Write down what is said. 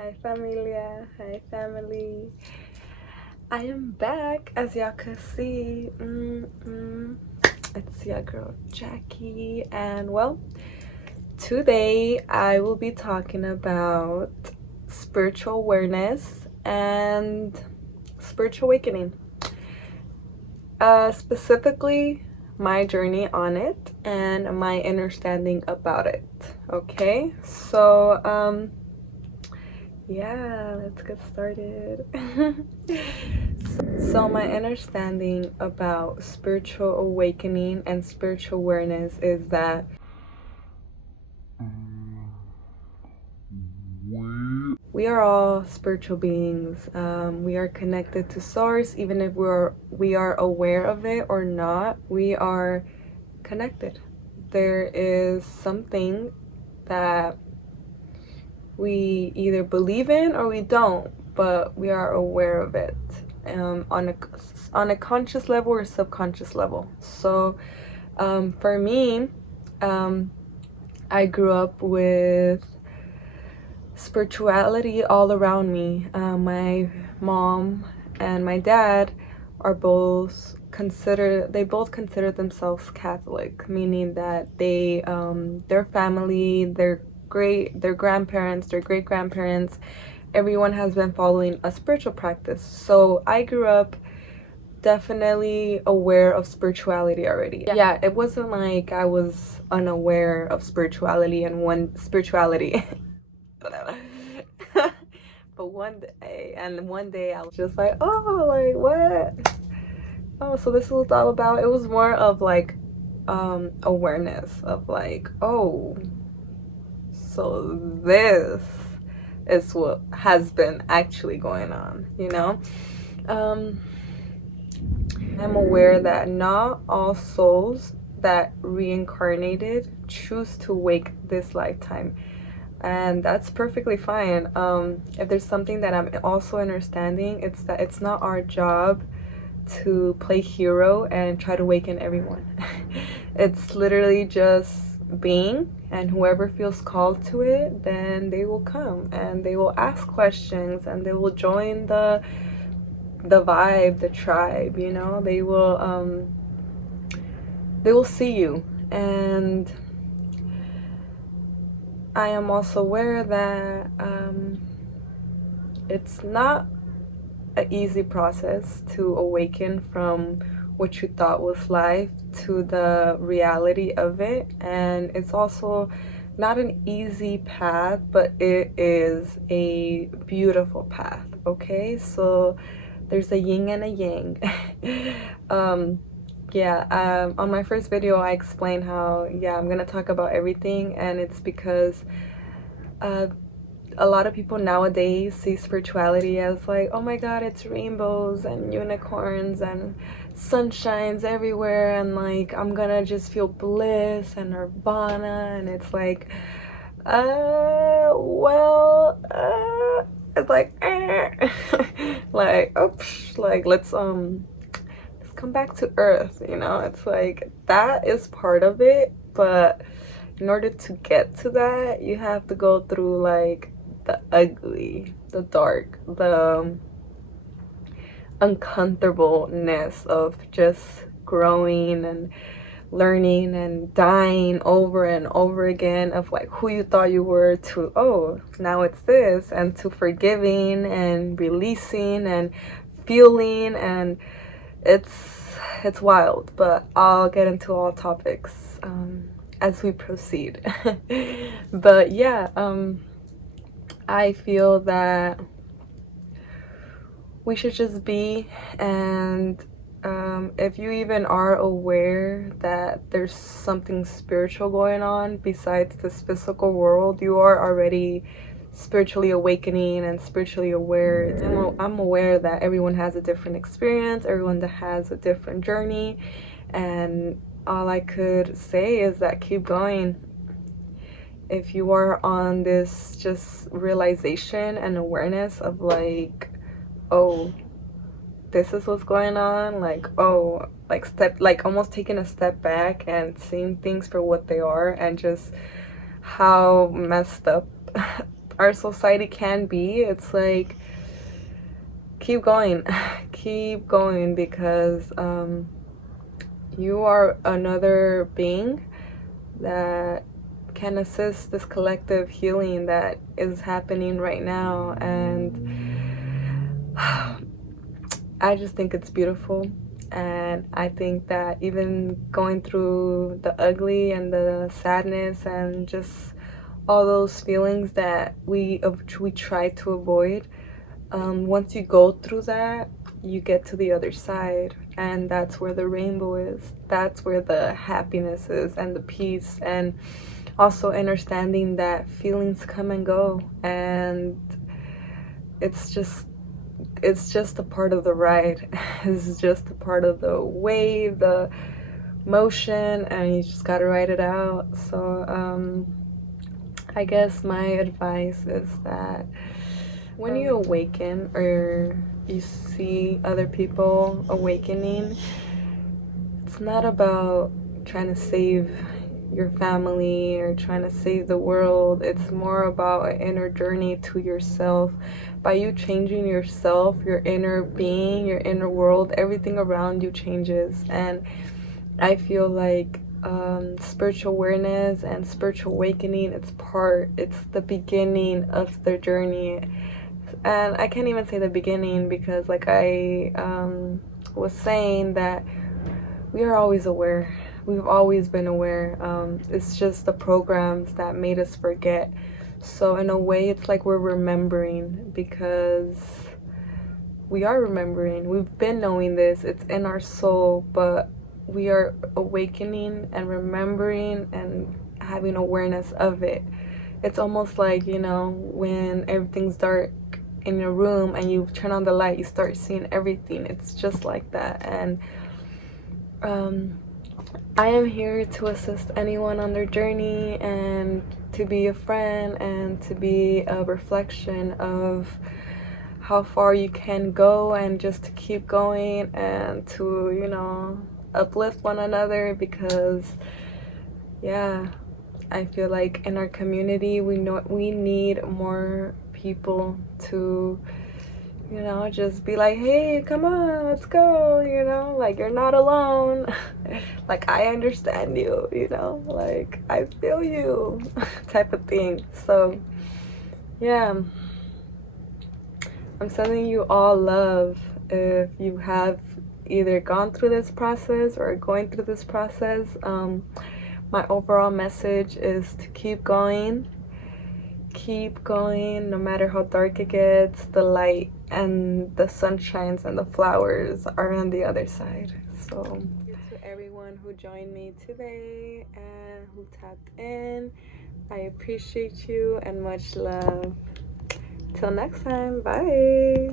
Hi familia, hi family. I am back, as y'all could see. It's your girl Jackie, and well, today I will be talking about spiritual awareness and spiritual awakening. Specifically, my journey on it and my understanding about it. Okay, so yeah, let's get started. So my understanding about spiritual awakening and spiritual awareness is that we are all spiritual beings. We are connected to source, even if we are aware of it or not. We are connected. There is something that we either believe in or we don't, but we are aware of it on a conscious level or subconscious level. So for me, I grew up with spirituality all around me. My mom and my dad are both both consider themselves Catholic, meaning that their family, their grandparents, their great grandparents, everyone has been following a spiritual practice. So I grew up definitely aware of spirituality already. Yeah, it wasn't like I was unaware of spirituality and but one day I was just like, oh, like what? Oh, so this is what it's all about. It was more of like awareness of like, oh, so this is what has been actually going on, you know? I'm aware that not all souls that reincarnated choose to wake this lifetime, and that's perfectly fine. If there's something that I'm also understanding, it's that it's not our job to play hero and try to awaken everyone. It's literally just being, and whoever feels called to it, then they will come and they will ask questions and they will join the vibe, the tribe, you know. They will see you. And I am also aware that it's not an easy process to awaken from what you thought was life to the reality of it, and it's also not an easy path, but it is a beautiful path. Okay, so there's a yin and a yang. On my first video I explained how I'm gonna talk about everything, and it's because a lot of people nowadays see spirituality as like, oh my god, it's rainbows and unicorns and sunshines everywhere, and like I'm gonna just feel bliss and nirvana, and it's like it's like like, oops, like let's come back to earth, you know. It's like that is part of it, but in order to get to that, you have to go through like the ugly, the dark, the uncomfortableness of just growing and learning and dying over and over again, of like who you thought you were to, oh, now it's this, and to forgiving and releasing and feeling, and it's wild. But I'll get into all topics as we proceed. But yeah, I feel that we should just be, and if you even are aware that there's something spiritual going on besides this physical world, you are already spiritually awakening and spiritually aware. I'm aware that everyone has a different experience, everyone that has a different journey, and all I could say is that keep going. If you are on this just realization and awareness of like, oh, this is what's going on, like, oh, like almost taking a step back and seeing things for what they are, and just how messed up our society can be. It's like, keep going. Keep going, because you are another being that can assist this collective healing that is happening right now. And I just think it's beautiful. And I think that even going through the ugly and the sadness and just all those feelings that we try to avoid, once you go through that, you get to the other side, and that's where the rainbow is. That's where the happiness is, and the peace, and also understanding that feelings come and go, and it's just a part of the ride. It's just a part of the wave, the motion, and you just gotta ride it out. So I guess my advice is that when you awaken or you see other people awakening, it's not about trying to save your family or trying to save the world. It's more about an inner journey to yourself. By you changing yourself, your inner being, your inner world, everything around you changes. And I feel like spiritual awareness and spiritual awakening, it's the beginning of the journey. And I can't even say the beginning, because like I was saying, that we are always aware. We've always been aware. It's just the programs that made us forget. So in a way, it's like we're remembering, because we are remembering. We've been knowing this. It's in our soul, but we are awakening and remembering and having awareness of it. It's almost like, when everything's dark in your room and you turn on the light, you start seeing everything. It's just like that. And I am here to assist anyone on their journey, and to be a friend, and to be a reflection of how far you can go, and just to keep going, and to uplift one another. Because yeah, I feel like in our community we need more people to just be like, hey, come on, let's go, like, you're not alone. Like, I understand you, like, I feel you, type of thing. So yeah, I'm sending you all love. If you have either gone through this process or are going through this process, my overall message is to keep going. Keep going, no matter how dark it gets. The light and the sunshines and the flowers are on the other side. So thank you to everyone who joined me today and who tapped in. I appreciate you, and much love. Till next time, bye.